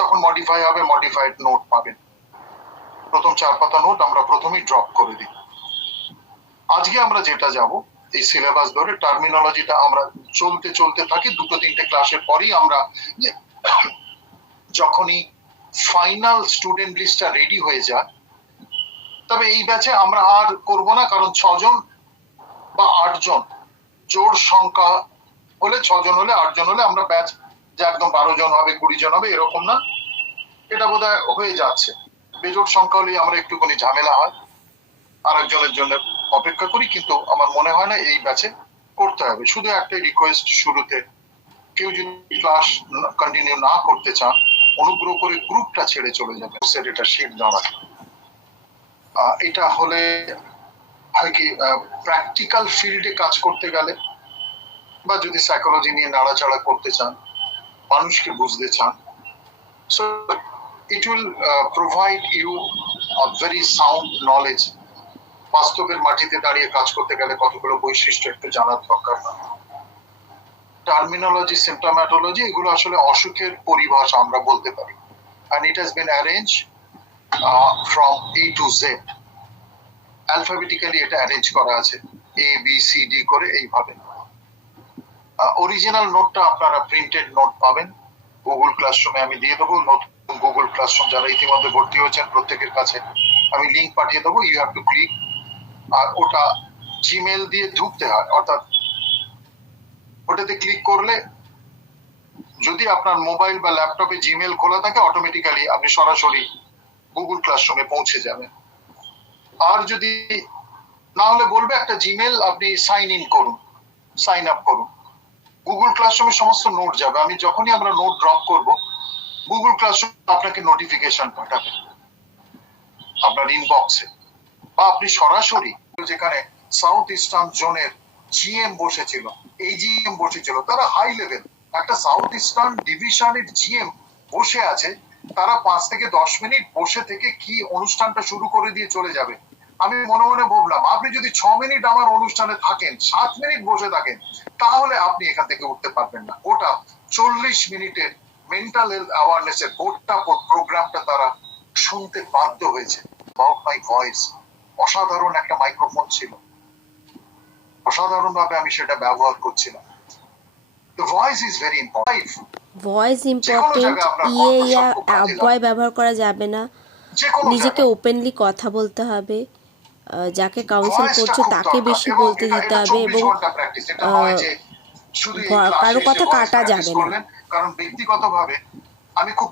যখন মডিফাই হবে modified note পাবেন। প্রথম 4 পাতা নোট আমরা প্রথমেই ড্রপ করে দিই। আজকে আমরা যেটা যাব এই সিলেবাস ধরে টার্মিনোলজিটা আমরা চলতে চলতে থাকি, 2-3টে ক্লাসের পরেই আমরা যখনই ফাইনাল স্টুডেন্ট লিস্টটা রেডি হয়ে যায়, তবে এই ব্যাচে আমরা আর করব না, কারণ 6 জন বা 8 জন জোড় সংখ্যা হলে, 6 জন হলে 8 জন হলে আমরা ব্যাচ যে একদম 12 জন হবে 20 জন হবে এরকম না, এটা বোধহয় হয়ে যাচ্ছে। বেজোড় সংখ্যা হলে আমরা একটুখানি ঝামেলা হয়, আরেকজনের জন্য অপেক্ষা করি, কিন্তু আমার মনে হয় না এই ব্যাচে করতে হবে। শুধু একটাই রিকোয়েস্ট, শুরুতে কেউ যদি ক্লাস কন্টিনিউ না করতে চান অনুগ্রহ করে গ্রুপটা ছেড়ে চলে যাবে। এটা শিট দেওয়া, এটা হলে হয় কি প্র্যাকটিক্যাল ফিল্ডে কাজ করতে গেলে বা যদি সাইকোলজি নিয়ে নাড়াচাড়া করতে চান, মানুষকে বুঝতে চান, so it will provide you a very sound knowledge. বাস্তবের মাটিতে দাঁড়িয়ে কাজ করতে গেলে কতগুলো বৈশিষ্ট্য একটু জানার দরকার না। টার্মিনোলজি, সিম্পটোম্যাটোলজি এগুলো আসলে অসুখের পরিভাষা আমরা বলতে পারি, and it has been arranged from A to Z, alphabetically এটা অ্যারেঞ্জ করা আছে, A B C D করে এইভাবে। অরিজিনাল নোটটা আপনারা প্রিন্টেড নোট পাবেন গুগল ক্লাসরুমে, আমি দিয়ে দেবো। নতুন গুগল ক্লাসরুম যারা ইতিমধ্যে ভর্তি হয়েছেন প্রত্যেকের কাছে আমি লিঙ্ক পাঠিয়ে দেবো, ইউ হ্যাভ টু ক্লিক। আর ওটা জিমেল দিয়ে ঢুকতে হয়, অর্থাৎ ওটাতে ক্লিক করলে যদি আপনার মোবাইল বা ল্যাপটপে জিমেল খোলা থাকে অটোমেটিক্যালি আপনি সরাসরি গুগল ক্লাসরুমে পৌঁছে যাবেন। আর যদি না হলে বলবে একটা জিমেল আপনি সাইন ইন করুন, সাইন আপ করুন, গুগল ক্লাসরুমে সমস্ত নোট যাবে। আমি যখনই আমরা নোট ড্রপ করব গুগল ক্লাসরুম আপনাকে নোটিফিকেশন পাঠাবে আপনার ইনবক্সে, বা আপনি সরাসরি যেখানে সাউথ ইস্টার্ন জোনের জিএম বসেছিল, এই জিএম বসেছিল, তারা হাই লেভেল একটা সাউথ ইস্টার্ন ডিভিশনের জিএম বসে আছে, তারা 5 থেকে 10 মিনিট বসে থেকে কি অনুষ্ঠানটা শুরু করে দিয়ে চলে যাবে। আমি মনে মনে ভাবলাম আপনি যদি 6 মিনিট আমার অনুষ্ঠানে থাকেন, 7 মিনিট বসে থাকেন, তাহলে আপনি এখান থেকে উঠতে পারবেন না। ওটা 40 মিনিটের মেন্টাল হেলথ অ্যাওয়ারনেসের গোটা প্রোগ্রামটা তারা শুনতে বাধ্য হয়েছে। অ্যাবাউট মাই ভয়েস, অসাধারণ একটা মাইক্রোফোন ছিল, অসাধারণ ভাবে আমি সেটা ব্যবহার করছিলাম। The voice is very important. Voice important, অব্যয় ব্যবহার করা যাবে না, নিজেকে ওপেনলি কথা বলতে হবে, যাকে কাউন্সিল করছো তাকে বেশি বলতে দিতে হবে, এবং কারো কথা কাটা যাবে না। কারণ ব্যক্তিগতভাবে আমি খুব